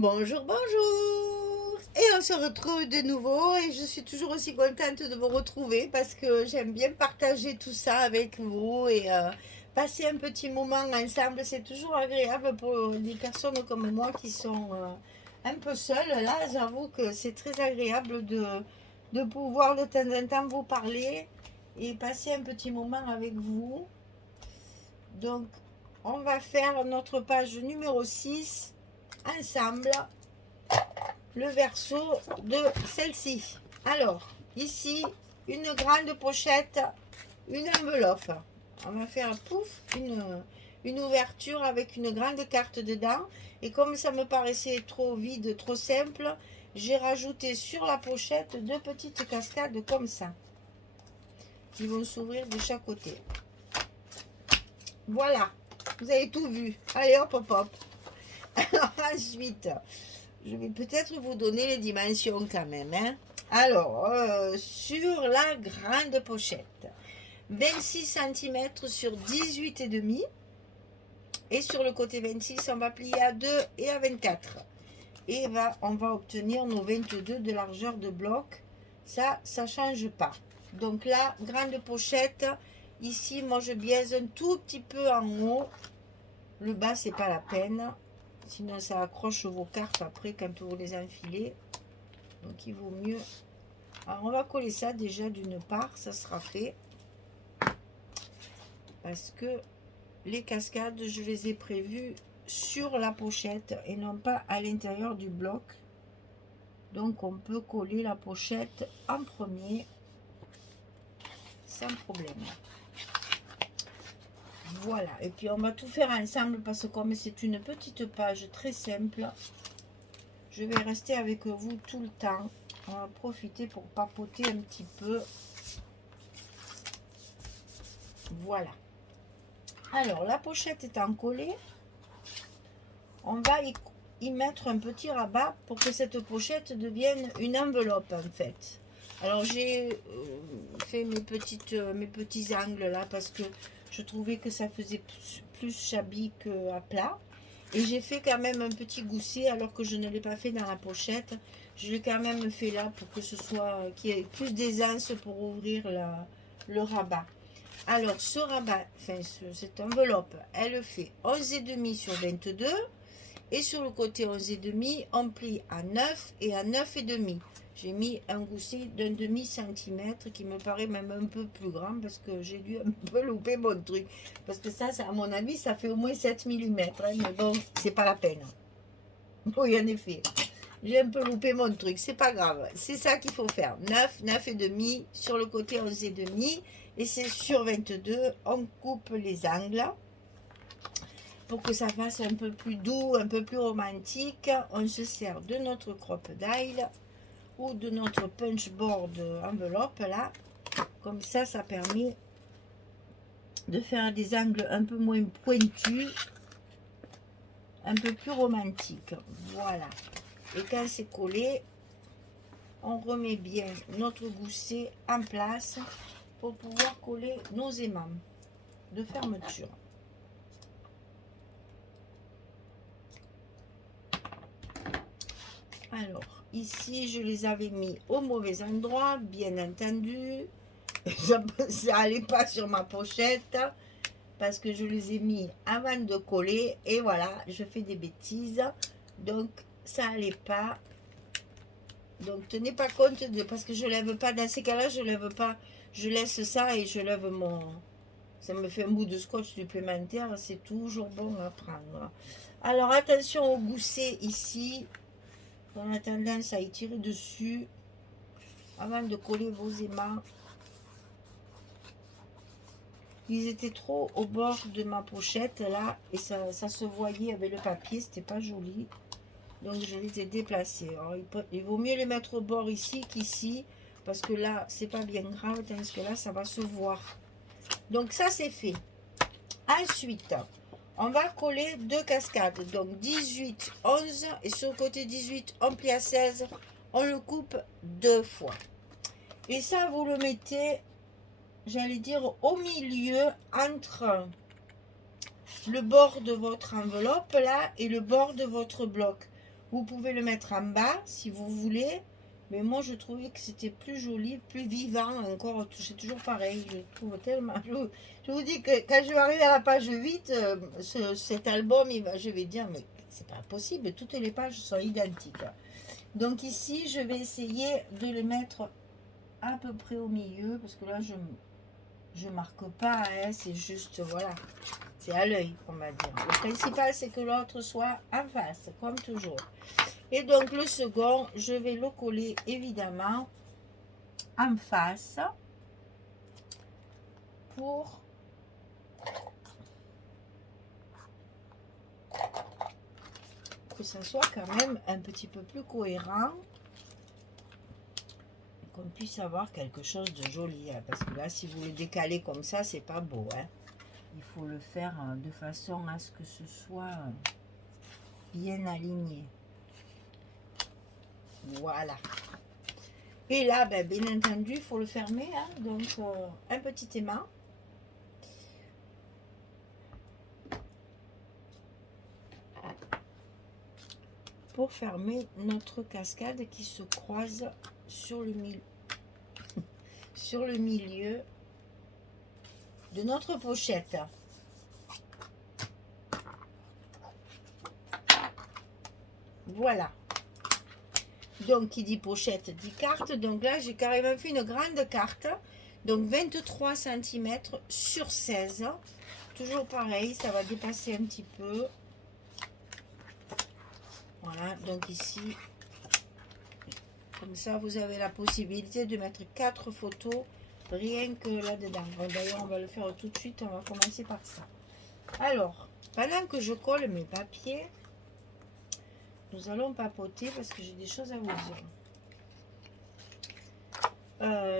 Bonjour, bonjour! Et on se retrouve de nouveau et je suis toujours aussi contente de vous retrouver parce que j'aime bien partager tout ça avec vous et passer un petit moment ensemble. C'est toujours agréable pour des personnes comme moi qui sont un peu seules. Là, j'avoue que c'est très agréable de pouvoir de temps en temps vous parler et passer un petit moment avec vous. Donc, on va faire notre page numéro 6 ensemble, le verso de celle-ci. Alors, ici, une grande pochette, une enveloppe. On va faire pouf, une ouverture avec une grande carte dedans. Et comme ça me paraissait trop vide, trop simple, j'ai rajouté sur la pochette deux petites cascades comme ça, qui vont s'ouvrir de chaque côté. Voilà, vous avez tout vu. Allez, hop, hop, hop. Alors, ensuite, je vais peut-être vous donner les dimensions quand même. Hein. Alors, sur la grande pochette, 26 cm sur 18,5. Et sur le côté 26, on va plier à 2 et à 24. Et on va obtenir nos 22 de largeur de bloc. Ça ne change pas. Donc la grande pochette, ici, moi je biaise un tout petit peu en haut. Le bas, c'est pas la peine. Sinon, ça accroche vos cartes après quand vous les enfilez. Donc, il vaut mieux. Alors, on va coller ça déjà d'une part. Ça sera fait. Parce que les cascades, je les ai prévues sur la pochette et non pas à l'intérieur du bloc. Donc, on peut coller la pochette en premier. Sans problème. Voilà. Et puis, on va tout faire ensemble parce que comme c'est une petite page très simple, je vais rester avec vous tout le temps. On va profiter pour papoter un petit peu. Voilà. Alors, la pochette étant collée, on va y mettre un petit rabat pour que cette pochette devienne une enveloppe en fait. Alors, j'ai fait mes petits angles là parce que je trouvais que ça faisait plus shabby qu'à plat. Et j'ai fait quand même un petit gousset alors que je ne l'ai pas fait dans la pochette. Je l'ai quand même fait là pour que ce soit, qu'il y ait plus d'aisance pour ouvrir le rabat. Alors ce rabat, enfin cette enveloppe, elle fait 11,5 sur 22. Et sur le côté 11,5, on plie à 9 et à 9,5. J'ai mis un gousset d'un demi-centimètre qui me paraît même un peu plus grand parce que j'ai dû un peu louper mon truc. Parce que ça à mon avis, ça fait au moins 7 mm. Hein, mais bon, c'est pas la peine. Oui, en effet. J'ai un peu loupé mon truc, c'est pas grave. C'est ça qu'il faut faire. 9, 9,5 sur le côté 11,5. Et c'est sur 22, on coupe les angles pour que ça fasse un peu plus doux, un peu plus romantique. On se sert de notre crop-die ou de notre punchboard enveloppe là. Comme ça permet de faire des angles un peu moins pointus, un peu plus romantiques. Voilà. Et quand c'est collé, on remet bien notre gousset en place pour pouvoir coller nos aimants de fermeture. Alors, ici, je les avais mis au mauvais endroit, bien entendu. Ça n'allait pas sur ma pochette parce que je les ai mis avant de coller. Et voilà, je fais des bêtises. Donc, ça n'allait pas. Donc, tenez pas compte de... Parce que je ne lève pas, dans ces cas-là, je ne lève pas. Je laisse ça et je lève mon... Ça me fait un bout de scotch supplémentaire. C'est toujours bon à prendre. Alors, attention au gousset ici. On a tendance à y tirer dessus avant de coller vos aimants. Ils étaient trop au bord de ma pochette là et ça se voyait avec le papier, c'était pas joli. Donc je les ai déplacés. Alors, il vaut mieux les mettre au bord ici qu'ici parce que là c'est pas bien grave, tandis que là ça va se voir. Donc ça c'est fait. Ensuite, on va coller deux cascades. Donc 18, 11 et sur le côté 18, on plie à 16. On le coupe deux fois. Et ça, vous le mettez, j'allais dire, au milieu entre le bord de votre enveloppe là et le bord de votre bloc. Vous pouvez le mettre en bas si vous voulez. Mais moi, je trouvais que c'était plus joli, plus vivant. Encore, c'est toujours pareil. Je trouve tellement... Je vous dis que quand je vais arriver à la page 8, cet album, je vais dire, mais c'est pas possible. Toutes les pages sont identiques. Donc ici, je vais essayer de les mettre à peu près au milieu. Parce que là, je marque pas. Hein, c'est juste, voilà. C'est à l'œil, on va dire. Le principal, c'est que l'autre soit en face, comme toujours. Et donc le second, je vais le coller évidemment en face pour que ça soit quand même un petit peu plus cohérent et qu'on puisse avoir quelque chose de joli. Hein, parce que là, si vous le décalez comme ça, c'est pas beau. Hein. Il faut le faire de façon à ce que ce soit bien aligné. Voilà. Et là, ben, bien entendu, il faut le fermer. Hein, donc, un petit aimant. Pour fermer notre cascade qui se croise sur le milieu, sur le milieu de notre pochette. Voilà. Donc, qui dit pochette dit carte. Donc là, j'ai carrément fait une grande carte. Donc, 23 cm sur 16. Toujours pareil, ça va dépasser un petit peu. Voilà, donc ici, comme ça, vous avez la possibilité de mettre 4 photos rien que là-dedans. D'ailleurs, on va le faire tout de suite. On va commencer par ça. Alors, pendant que je colle mes papiers, nous allons papoter parce que j'ai des choses à vous dire.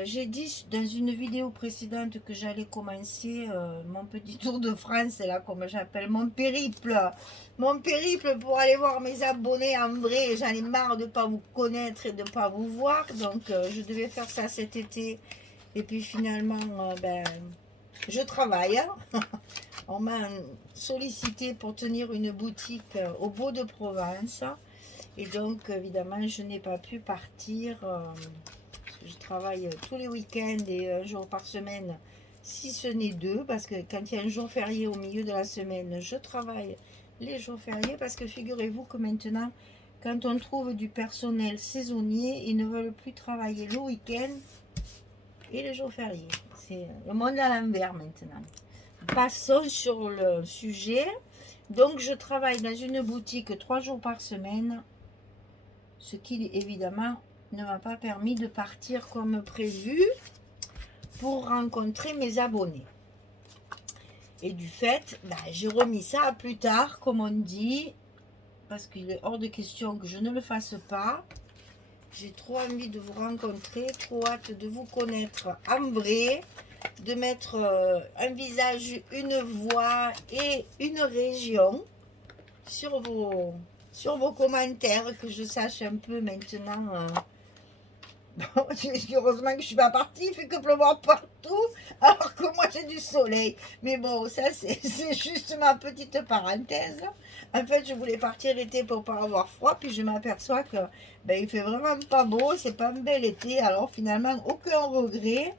J'ai dit dans une vidéo précédente que j'allais commencer mon petit tour de France, là, comme j'appelle, mon périple pour aller voir mes abonnés en vrai. J'en ai marre de ne pas vous connaître et de ne pas vous voir, donc je devais faire ça cet été. Et puis finalement, ben, je travaille. Hein. On m'a sollicité pour tenir une boutique au Beau de Provence. Et donc, évidemment, je n'ai pas pu partir. Je travaille tous les week-ends et un jour par semaine, si ce n'est 2. Parce que quand il y a un jour férié au milieu de la semaine, je travaille les jours fériés. Parce que figurez-vous que maintenant, quand on trouve du personnel saisonnier, ils ne veulent plus travailler le week-end et les jours fériés. C'est le monde à l'envers maintenant. Passons sur le sujet. Donc, je travaille dans une boutique 3 jours par semaine, ce qui, évidemment, ne m'a pas permis de partir comme prévu pour rencontrer mes abonnés. Et du fait, ben, j'ai remis ça à plus tard, comme on dit, parce qu'il est hors de question que je ne le fasse pas. J'ai trop envie de vous rencontrer, trop hâte de vous connaître en vrai, de mettre un visage, une voix et une région sur vos commentaires, que je sache un peu maintenant. Bon, heureusement que je ne suis pas partie, il fait que pleuvoir partout, alors que moi j'ai du soleil. Mais bon, ça c'est juste ma petite parenthèse. En fait, je voulais partir l'été pour ne pas avoir froid, puis je m'aperçois que ben, il fait vraiment pas beau, c'est pas un bel été. Alors finalement, aucun regret.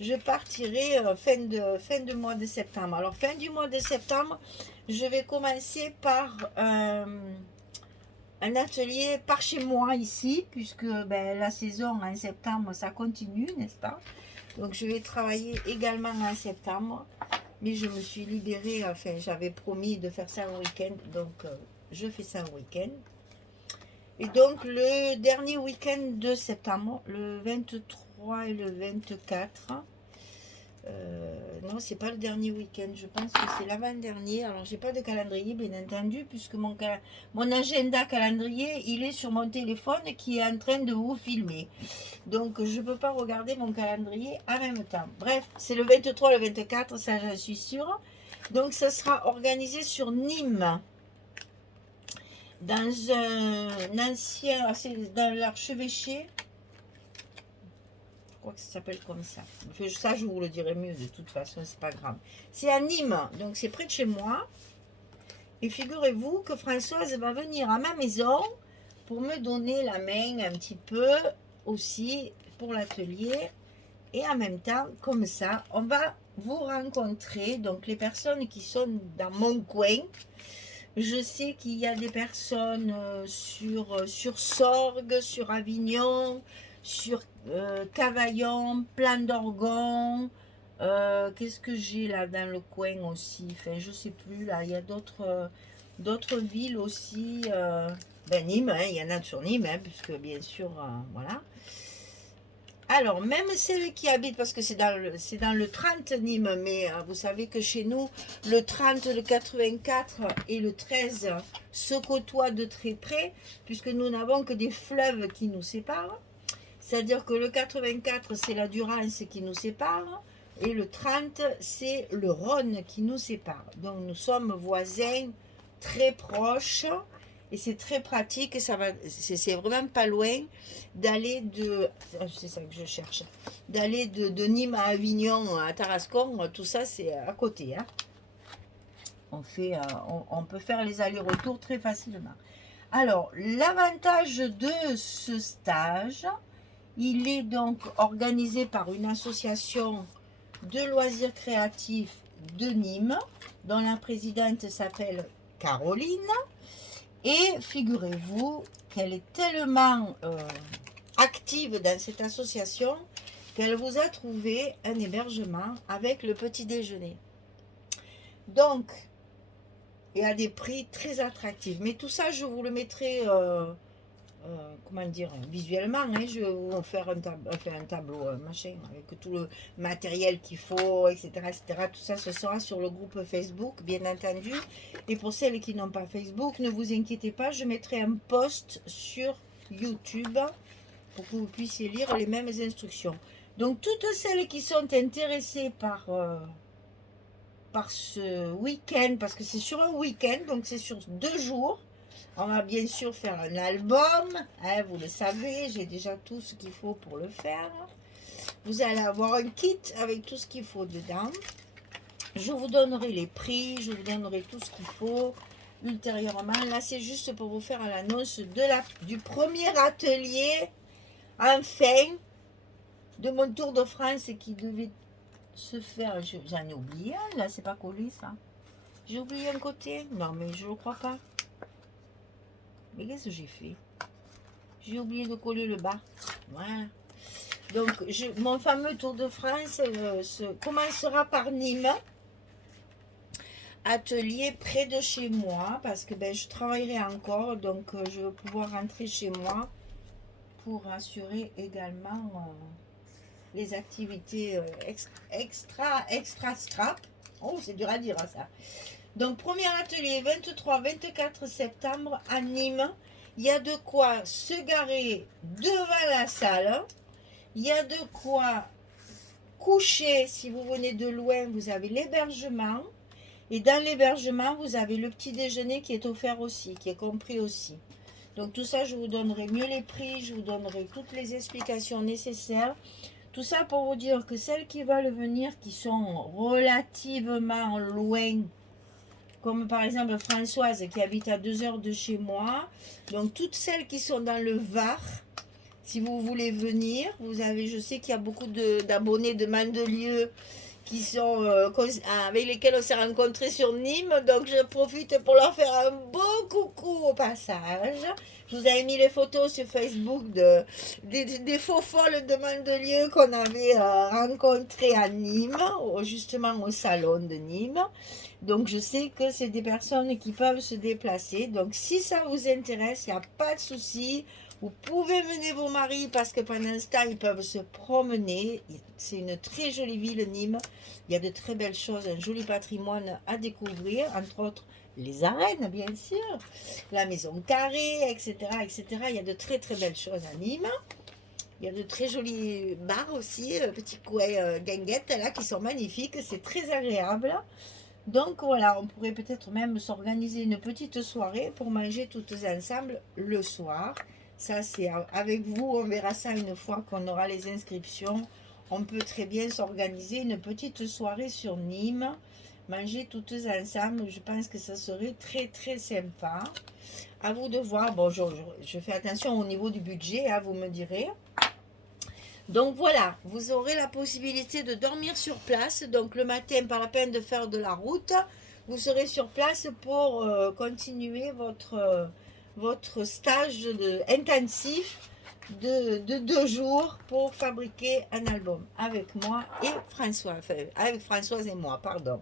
Je partirai fin de mois de septembre. Alors fin du mois de septembre, je vais commencer par un atelier par chez moi ici, puisque ben, la saison en septembre, ça continue, n'est-ce pas? Donc je vais travailler également en septembre, mais je me suis libérée, enfin j'avais promis de faire ça un week-end, donc je fais ça un week-end. Et donc le dernier week-end de septembre, le 23 et le 24, non, c'est pas le dernier week-end, je pense que c'est l'avant-dernier. Alors, j'ai pas de calendrier, bien entendu, puisque mon agenda calendrier, il est sur mon téléphone qui est en train de vous filmer. Donc, je peux pas regarder mon calendrier en même temps. Bref, c'est le 23, le 24, ça j'en suis sûre. Donc, ça sera organisé sur Nîmes, dans un ancien, dans l'archevêché. Je crois que ça s'appelle comme ça. Enfin, ça, je vous le dirai mieux, de toute façon, c'est pas grave. C'est à Nîmes, donc c'est près de chez moi. Et figurez-vous que Françoise va venir à ma maison pour me donner la main un petit peu aussi pour l'atelier. Et en même temps, comme ça, on va vous rencontrer, donc les personnes qui sont dans mon coin. Je sais qu'il y a des personnes sur Sorgues, sur Avignon, sur Cavaillon, Plan d'Orgon. Qu'est-ce que j'ai là dans le coin aussi? Enfin, je sais plus, là, il y a d'autres villes aussi. Ben, Nîmes, hein, il y en a sur Nîmes, hein, puisque bien sûr, voilà. Alors, même celles qui habitent, parce que c'est dans le 30 Nîmes, mais vous savez que chez nous, le 30, le 84 et le 13 se côtoient de très près, puisque nous n'avons que des fleuves qui nous séparent. C'est-à-dire que le 84, c'est la Durance qui nous sépare, et le 30, c'est le Rhône qui nous sépare. Donc, nous sommes voisins très proches. Et c'est très pratique, c'est vraiment pas loin d'aller c'est ça que je cherche, d'aller de Nîmes à Avignon, à Tarascon, tout ça c'est à côté. Hein. On peut faire les allers-retours très facilement. Alors, l'avantage de ce stage, il est donc organisé par une association de loisirs créatifs de Nîmes, dont la présidente s'appelle Caroline. Et figurez-vous qu'elle est tellement active dans cette association qu'elle vous a trouvé un hébergement avec le petit déjeuner. Donc, et à des prix très attractifs. Mais tout ça, je vous le mettrai, comment dire, visuellement. Hein, je vais vous faire un tableau, machin, avec tout le matériel qu'il faut, etc., etc. Tout ça, ce sera sur le groupe Facebook, bien entendu. Et pour celles qui n'ont pas Facebook, ne vous inquiétez pas, je mettrai un post sur YouTube pour que vous puissiez lire les mêmes instructions. Donc, toutes celles qui sont intéressées par ce week-end, parce que c'est sur un week-end, donc c'est sur 2 jours. On va bien sûr faire un album, hein, vous le savez, j'ai déjà tout ce qu'il faut pour le faire. Vous allez avoir un kit avec tout ce qu'il faut dedans. Je vous donnerai les prix, je vous donnerai tout ce qu'il faut ultérieurement. Là, c'est juste pour vous faire l'annonce du premier atelier, enfin, de mon Tour de France qui devait se faire. J'en ai oublié un, là, c'est pas collé ça. J'ai oublié un côté. Non, mais je ne crois pas. Mais qu'est-ce que j'ai fait? J'ai oublié de coller le bas. Voilà. Donc, mon fameux Tour de France commencera par Nîmes. Atelier près de chez moi. Parce que je travaillerai encore. Donc, je vais pouvoir rentrer chez moi pour assurer également les activités extra scrap. Oh, c'est dur à dire ça. Donc, premier atelier, 23-24 septembre à Nîmes. Il y a de quoi se garer devant la salle. Il y a de quoi coucher. Si vous venez de loin, vous avez l'hébergement. Et dans l'hébergement, vous avez le petit déjeuner qui est offert aussi, qui est compris aussi. Donc, tout ça, je vous donnerai mieux les prix. Je vous donnerai toutes les explications nécessaires. Tout ça pour vous dire que celles qui veulent venir, qui sont relativement loin, comme par exemple Françoise qui habite à 2 heures de chez moi. Donc toutes celles qui sont dans le Var, si vous voulez venir, vous avez, je sais qu'il y a beaucoup d'abonnés de Mandelieu qui sont avec lesquels on s'est rencontrés sur Nîmes. Donc je profite pour leur faire un beau coucou au passage. Je vous avais mis les photos sur Facebook des faux folles de Mandelieu qu'on avait rencontrées à Nîmes, justement au salon de Nîmes. Donc je sais que c'est des personnes qui peuvent se déplacer. Donc si ça vous intéresse, il n'y a pas de souci. Vous pouvez mener vos maris parce que pendant ce temps, ils peuvent se promener. C'est une très jolie ville, Nîmes. Il y a de très belles choses, un joli patrimoine à découvrir, entre autres les arènes, bien sûr, la maison carrée, etc., etc. Il y a de très très belles choses à Nîmes. Il y a de très jolis bars aussi, petits coins guinguettes là qui sont magnifiques. C'est très agréable. Donc voilà, on pourrait peut-être même s'organiser une petite soirée pour manger toutes ensemble le soir. Ça, c'est avec vous, on verra ça une fois qu'on aura les inscriptions. On peut très bien s'organiser une petite soirée sur Nîmes manger toutes ensemble. Je pense que ça serait très très sympa. À vous de voir. Bon, je fais attention au niveau du budget, hein, vous me direz. Donc voilà, vous aurez la possibilité de dormir sur place. Donc le matin, pas la peine de faire de la route. Vous serez sur place pour continuer votre stage intensif de 2 jours pour fabriquer un album avec moi et François. Enfin, avec Françoise et moi, pardon.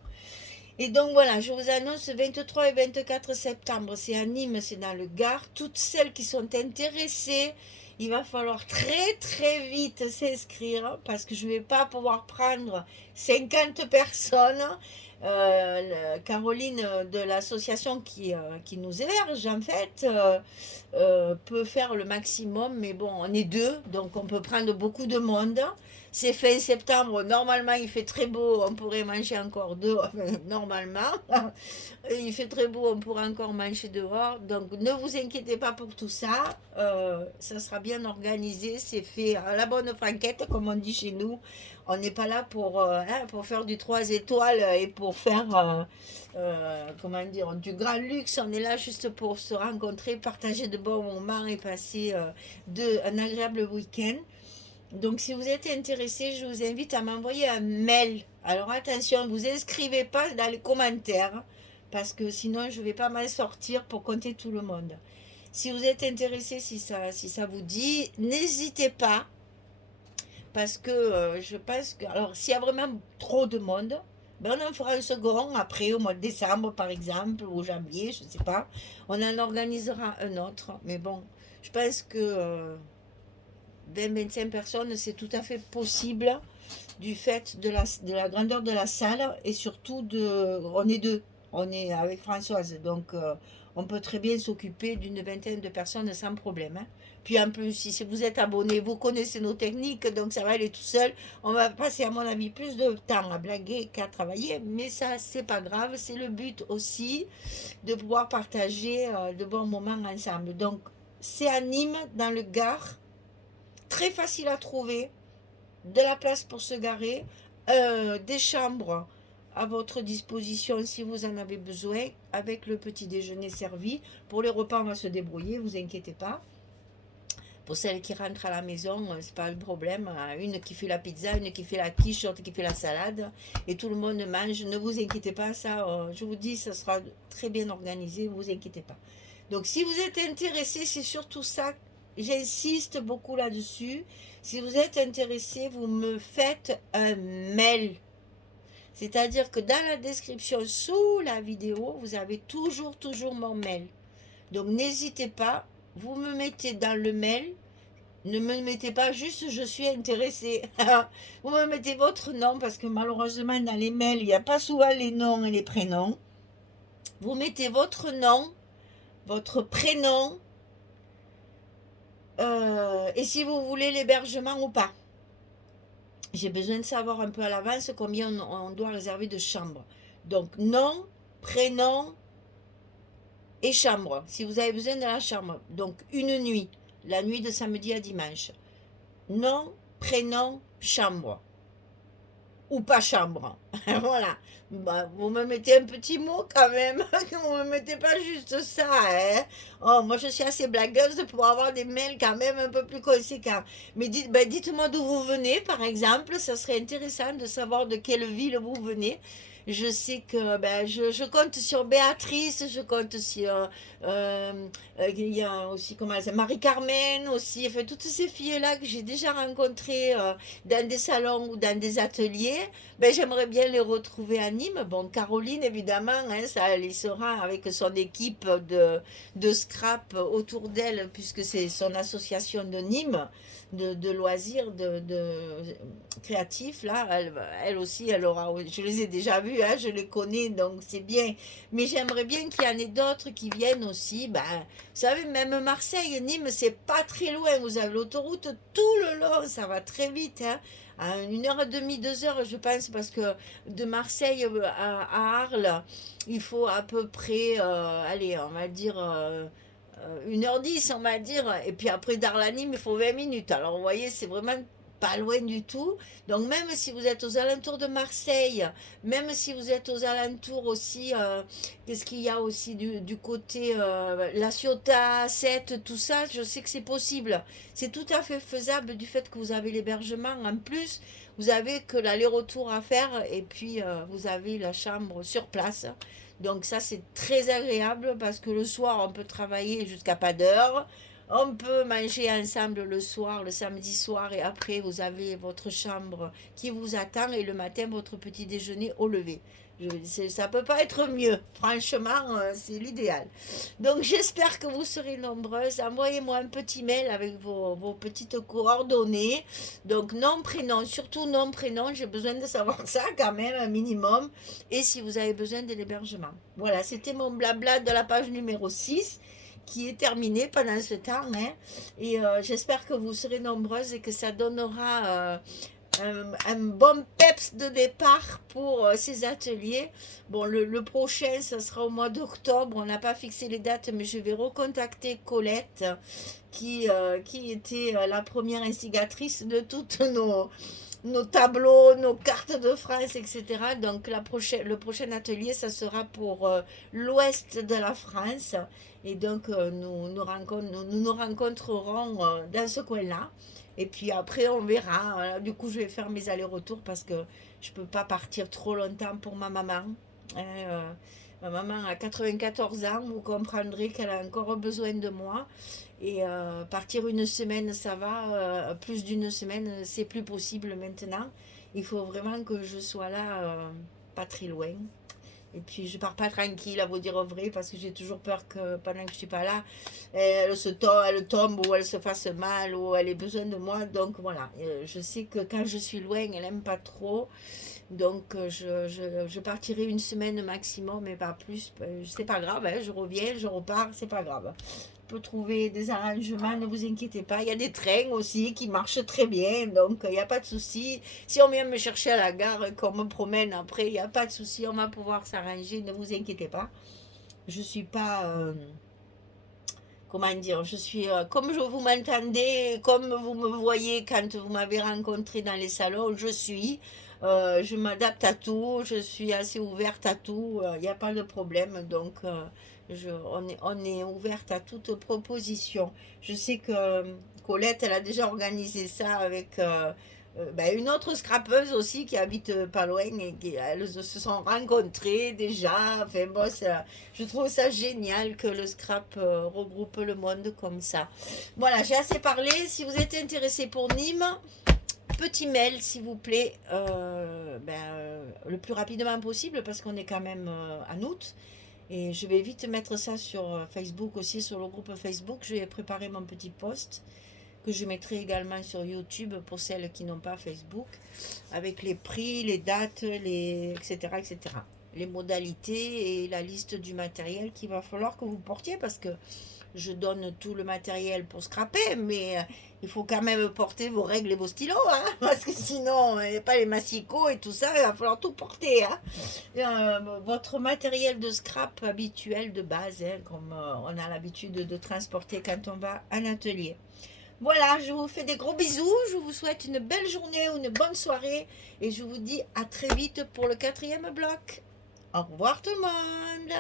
Et donc voilà, je vous annonce 23 et 24 septembre, c'est à Nîmes, c'est dans le Gard. Toutes celles qui sont intéressées, il va falloir très très vite s'inscrire parce que je ne vais pas pouvoir prendre 50 personnes. Caroline de l'association qui nous héberge en fait peut faire le maximum, mais bon, on est deux, donc on peut prendre beaucoup de monde. C'est fin septembre, normalement il fait très beau, on pourrait manger encore dehors, normalement. Il fait très beau, on pourrait encore manger dehors. Donc ne vous inquiétez pas pour tout ça, ça sera bien organisé, c'est fait à la bonne franquette, comme on dit chez nous. On n'est pas là pour faire du 3 étoiles et pour faire, comment dire, du grand luxe. On est là juste pour se rencontrer, partager de bons moments et passer un agréable week-end. Donc, si vous êtes intéressé, je vous invite à m'envoyer un mail. Alors, attention, ne vous inscrivez pas dans les commentaires parce que sinon, je ne vais pas m'en sortir pour compter tout le monde. Si vous êtes intéressé, si ça vous dit, n'hésitez pas parce que je pense que... Alors, s'il y a vraiment trop de monde, ben on en fera un second après, au mois de décembre, par exemple, ou janvier, je ne sais pas. On en organisera un autre. Mais bon, je pense que... 20-25 personnes, c'est tout à fait possible du fait de la grandeur de la salle et surtout on est deux, on est avec Françoise, donc on peut très bien s'occuper d'une vingtaine de personnes sans problème. Hein. Puis en plus, si vous êtes abonné, vous connaissez nos techniques, donc ça va aller tout seul. On va passer, à mon avis, plus de temps à blaguer qu'à travailler, mais ça, c'est pas grave. C'est le but aussi de pouvoir partager de bons moments ensemble. Donc, c'est à Nîmes, dans le Gard. Très facile à trouver, de la place pour se garer, des chambres à votre disposition si vous en avez besoin, avec le petit déjeuner servi. Pour les repas, on va se débrouiller, vous inquiétez pas. Pour celles qui rentrent à la maison, c'est pas un problème. Une qui fait la pizza, une qui fait la quiche, l'autre qui fait la salade, et tout le monde mange. Ne vous inquiétez pas, ça, je vous dis, ça sera très bien organisé, ne vous inquiétez pas. Donc, si vous êtes intéressé, c'est surtout ça. J'insiste beaucoup là-dessus. Si vous êtes intéressé, vous me faites un mail. C'est-à-dire que dans la description sous la vidéo, vous avez toujours mon mail. Donc n'hésitez pas, vous me mettez dans le mail. Ne me mettez pas juste je suis intéressé. Vous me mettez votre nom parce que malheureusement dans les mails, il n'y a pas souvent les noms et les prénoms. Vous mettez votre nom, votre prénom, et si vous voulez l'hébergement ou pas. J'ai besoin de savoir un peu à l'avance combien on doit réserver de chambres. Donc, nom, prénom et chambre. Si vous avez besoin de la chambre. Donc, une nuit. La nuit de samedi à dimanche. Nom, prénom, chambre. Ou pas chambre. Voilà. Bah, vous me mettez un petit mot quand même. Vous me mettez pas juste ça. Hein. Oh, moi, je suis assez blagueuse pour avoir des mails quand même un peu plus conséquents. Mais dites-moi d'où vous venez, par exemple. Ça serait intéressant de savoir de quelle ville vous venez. Je sais que je compte sur Béatrice, je compte sur il y a aussi comment Marie-Carmen aussi, enfin toutes ces filles-là que j'ai déjà rencontrées dans des salons ou dans des ateliers, j'aimerais bien les retrouver à Nîmes. Bon, Caroline évidemment, hein, ça elle y sera avec son équipe de scrap autour d'elle puisque c'est son association de Nîmes de loisirs, de créatifs, là, elle aussi, elle aura, je les ai déjà vus, hein, je les connais, donc c'est bien. Mais j'aimerais bien qu'il y en ait d'autres qui viennent aussi. Vous savez, même Marseille, Nîmes, c'est pas très loin. Vous avez l'autoroute tout le long, ça va très vite. Hein. À 1h30, 2 heures, je pense, parce que de Marseille à Arles, il faut à peu près, allez, on va dire 1h10, on va dire. Et puis après d'Arles à Nîmes, il faut 20 minutes. Alors, vous voyez, c'est vraiment pas loin du tout. Donc même si vous êtes aux alentours de Marseille, même si vous êtes aux alentours aussi, qu'est-ce qu'il y a aussi du côté La Ciotat, Sète, tout ça, je sais que c'est possible. C'est tout à fait faisable du fait que vous avez l'hébergement. En plus, vous avez que l'aller-retour à faire et puis vous avez la chambre sur place. Donc ça, c'est très agréable parce que le soir, on peut travailler jusqu'à pas d'heure. On peut manger ensemble le soir, le samedi soir, et après, vous avez votre chambre qui vous attend et le matin, votre petit déjeuner au lever. Ça peut pas être mieux. Franchement, c'est l'idéal. Donc, j'espère que vous serez nombreuses. Envoyez-moi un petit mail avec vos petites coordonnées. Donc, nom, prénom, surtout nom, prénom. J'ai besoin de savoir ça quand même, un minimum. Et si vous avez besoin de l'hébergement. Voilà, c'était mon blabla de la page numéro 6 qui est terminé pendant ce temps. Hein. Et j'espère que vous serez nombreuses et que ça donnera un bon peps de départ pour ces ateliers. Bon, le prochain, ça sera au mois d'octobre. On n'a pas fixé les dates, mais je vais recontacter Colette, qui était la première instigatrice de toutes nos tableaux, nos cartes de France, etc. Donc le prochain atelier, ça sera pour l'ouest de la France. Et donc nous nous rencontrerons dans ce coin-là. Et puis après, on verra. Voilà. Du coup, je vais faire mes allers-retours parce que je ne peux pas partir trop longtemps pour ma maman. Hein, ma maman a 94 ans. Vous comprendrez qu'elle a encore besoin de moi. Et partir une semaine, ça va. Plus d'une semaine, c'est plus possible maintenant. Il faut vraiment que je sois là, pas très loin. Et puis je pars pas tranquille, à vous dire vrai, parce que j'ai toujours peur que pendant que je suis pas là, elle tombe ou elle se fasse mal ou elle ait besoin de moi. Donc voilà, je sais que quand je suis loin, elle aime pas trop. Donc je partirai une semaine maximum, mais pas plus. C'est pas grave, hein, je reviens, je repars, c'est pas grave. On peut trouver des arrangements, ne vous inquiétez pas. Il y a des trains aussi qui marchent très bien, donc il n'y a pas de souci. Si on vient me chercher à la gare, qu'on me promène après, il n'y a pas de souci, on va pouvoir s'arranger, ne vous inquiétez pas. Je suis pas, comment dire, je suis, comme vous m'entendez, comme vous me voyez quand vous m'avez rencontré dans les salons, je suis. Je m'adapte à tout, je suis assez ouverte à tout, il n'y a pas de problème, donc on est ouverte à toute proposition. Je sais que Colette, elle a déjà organisé ça avec ben, une autre scrapeuse aussi qui habite pas loin et qui, elles se sont rencontrées déjà. Enfin bon, je trouve ça génial que le scrap regroupe le monde comme ça. Voilà, j'ai assez parlé. Si vous êtes intéressé pour Nîmes, petit mail s'il vous plaît, le plus rapidement possible parce qu'on est quand même en août. Et je vais vite mettre ça sur Facebook aussi, sur le groupe Facebook. Je vais préparer mon petit post que je mettrai également sur YouTube pour celles qui n'ont pas Facebook, avec les prix, les dates, etc., etc. Les modalités et la liste du matériel qu'il va falloir que vous portiez parce que je donne tout le matériel pour scraper, mais il faut quand même porter vos règles et vos stylos, hein, parce que sinon, il n'y a pas les massicots et tout ça, il va falloir tout porter. Hein. Votre matériel de scrap habituel de base, hein, comme on a l'habitude de transporter quand on va en atelier. Voilà, je vous fais des gros bisous, je vous souhaite une belle journée ou une bonne soirée, et je vous dis à très vite pour le 4e bloc. Au revoir tout le monde.